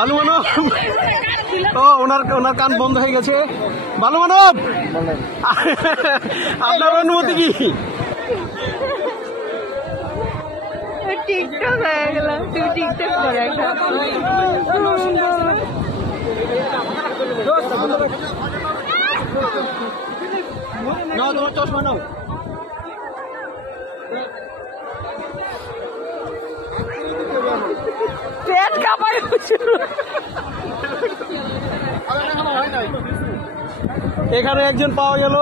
বালু মানব। ও ওনার কান বন্ধ হয়ে গেছে। বালু মানব, আপনার অনুমতি কি? টিকটক হয়ে গেলাম, তুই টিকটক করে একটা না, তোমার চশমা নাও। পেট কামাই এখানে একজন পাওয়া গেল,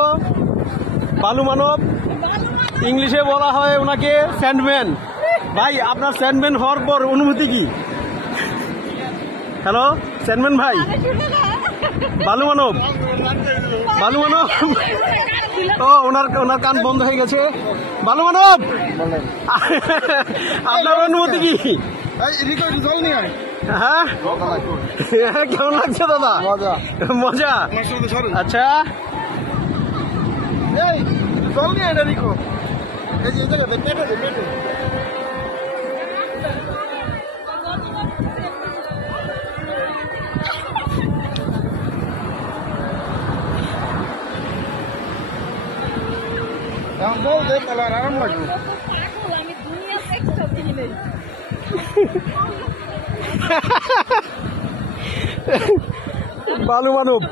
বালু মানব। ইংলিশে বলা হয় ওনাকে স্যান্ডম্যান। ভাই, আপনার স্যান্ডম্যান হওয়ার পর অনুভূতি কি? হ্যালো স্যান্ডম্যান ভাই, বালু মানব। ও ওনার কান বন্ধ হয়ে গেছে। বালু মানব, আপনার অনুমতি কি? হ্যাঁ, কেমন লাগছে দাদা? মজা। আচ্ছা, আরাম লাগবে। বালু মানব।